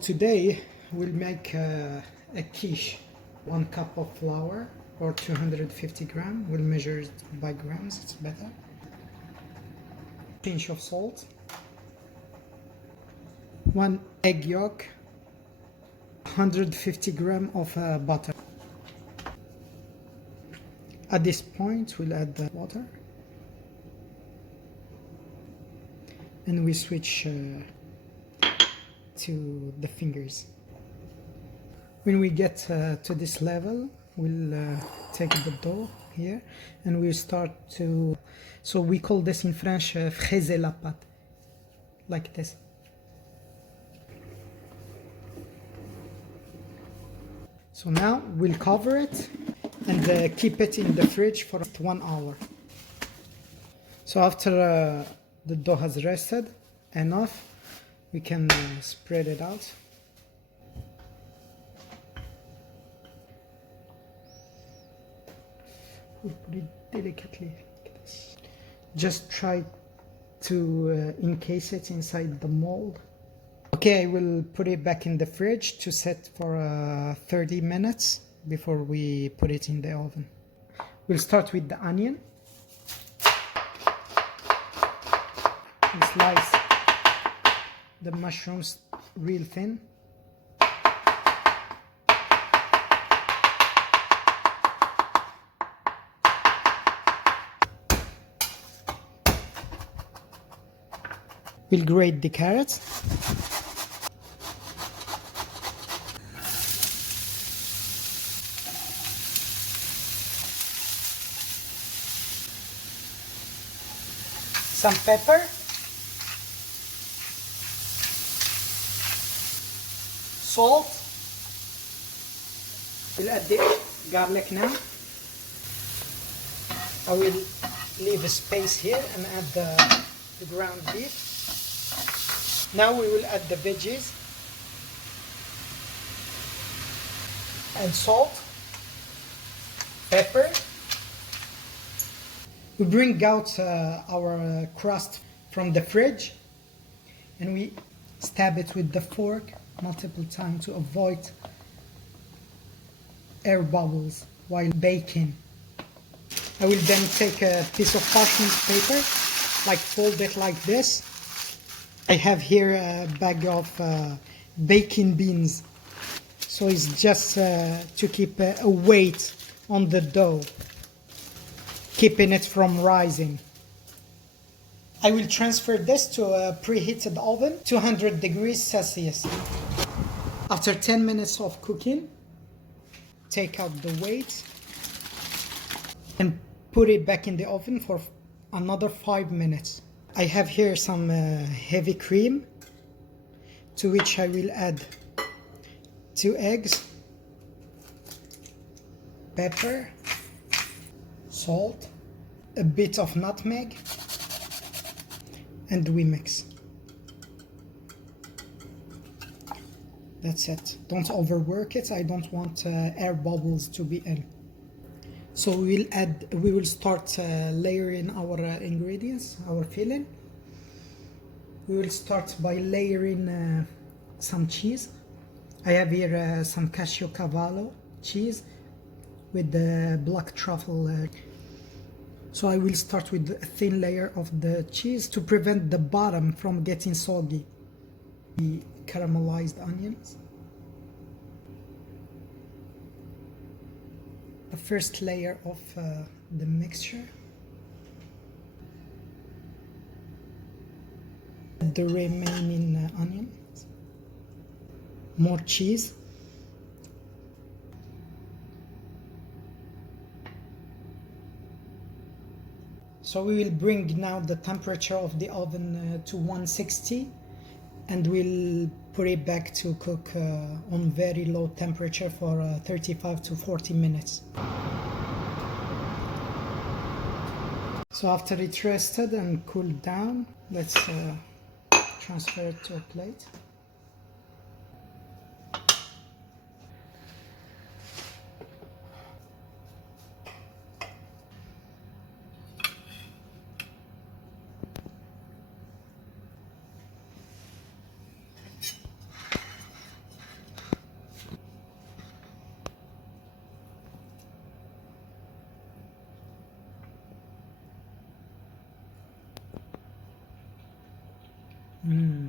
Today we'll make a quiche. 1 cup of flour or 250 grams. We'll measure it by grams, it's better. Pinch of salt. 1 egg yolk. 150 grams of butter. At this point we'll add the water. And we switch to the fingers. When we get to this level, we'll take the dough here and we'll start to, so we call this in French fraiser la pâte, like this. So now we'll cover it and keep it in the fridge for 1 hour. So after the dough has rested enough, we can spread it out. We'll put it delicately like this. Just try to encase it inside the mold. Okay, I will put it back in the fridge to set for 30 minutes before we put it in the oven. We'll start with the onion. We'll slice the mushrooms real thin. We'll grate the carrots. Some pepper. Salt. We'll add the garlic now. I will leave a space here and add the ground beef. Now we will add the veggies and salt, pepper. We bring out our crust from the fridge and we stab it with the fork multiple times to avoid air bubbles while baking. I will then take a piece of parchment paper, like fold it like this. I have here a bag of baking beans, so it's just to keep a weight on the dough, keeping it from rising. I will transfer this to a preheated oven, 200 degrees Celsius. After 10 minutes of cooking, take out the weight and put it back in the oven for another 5 minutes. I have here some heavy cream, to which I will add 2 eggs, pepper, salt, a bit of nutmeg, and we mix. That's it. Don't overwork it. I don't want air bubbles to be in. So we will start layering our ingredients, our filling. We will start by layering some cheese. I have here some Caciocavallo cheese with the black truffle. So I will start with a thin layer of the cheese to prevent the bottom from getting soggy. The caramelized onions. The first layer of the mixture. The remaining onions. More cheese. So we will bring now the temperature of the oven to 160 and we'll put it back to cook on very low temperature for 35 to 40 minutes. So after it rested and cooled down, let's transfer it to a plate. Mm.